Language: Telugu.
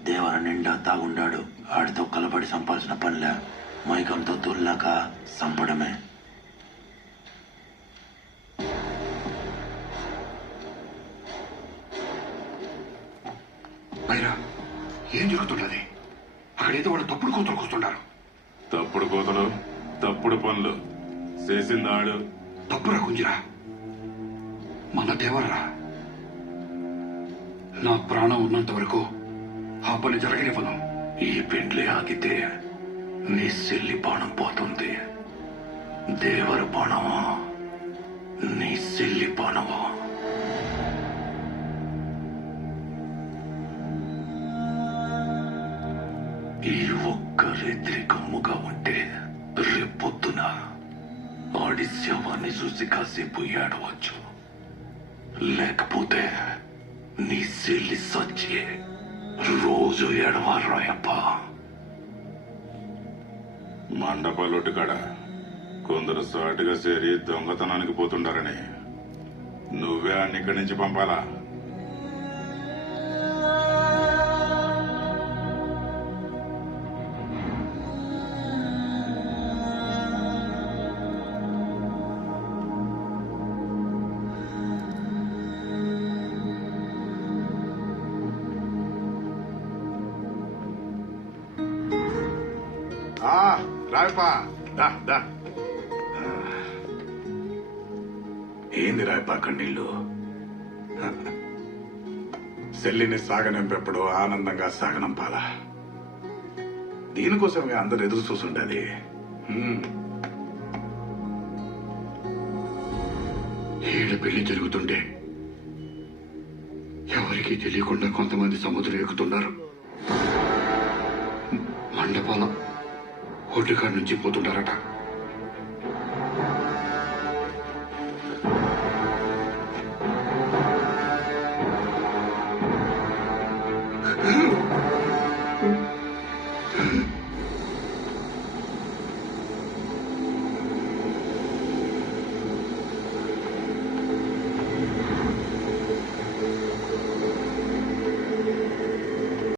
దేవర నిండా తాగుండాడు. ఆడితో కలబడి సంపాల్సిన పనిలే మైకంతో తుల్లాక సంపడమే. పైరా ఏం జరుగుతున్నది? అక్కడేదో వాళ్ళు తప్పుడు కూతురు కూర్చుంటారు తప్పుడు కోతలు తప్పుడు పనులు. చేసింది ఆడు. తప్పురా కుంజిరా. మన దేవరరా. నా ప్రాణం ఉన్నంత వరకు ఆ పని జరగనివ్వను ఈ పెండ్లి ఆగితే నీ సెల్లి బాణం పోతుంది. దేవరు బాణమా? నీ సెల్లి బాణమా? ఈ ఒక్క రేత్రి కమ్ముగా ఉంటే రేపొద్దున ఆడి శవాన్ని చూసి కాసేపు ఏడవచ్చు. లేకపోతే నీ సెల్లి సచ్చి రోజు ఏడవారాయప్ప మండపలొట్టు కాడ కొందరు సాటుగా చేరి దొంగతనానికి పోతుండారని నువ్వే అన్నిక్కడి నుంచి పంపాలా? రాయపా దా దా. ఏంది రాయపా కన్నీళ్ళు? సెల్లిని సాగనంపెప్పుడు ఆనందంగా సాగనంపాలా? దీనికోసమే అందరు ఎదురు చూసుండేది హ్మ్. ఏడ పెళ్ళి జరుగుతుంటే ఎవరికీ తెలియకుండా కొంతమంది సముద్రం ఎక్కుతున్నారు. మండపాల ఒడ్డుకాడ నుంచి పోతుంటారట.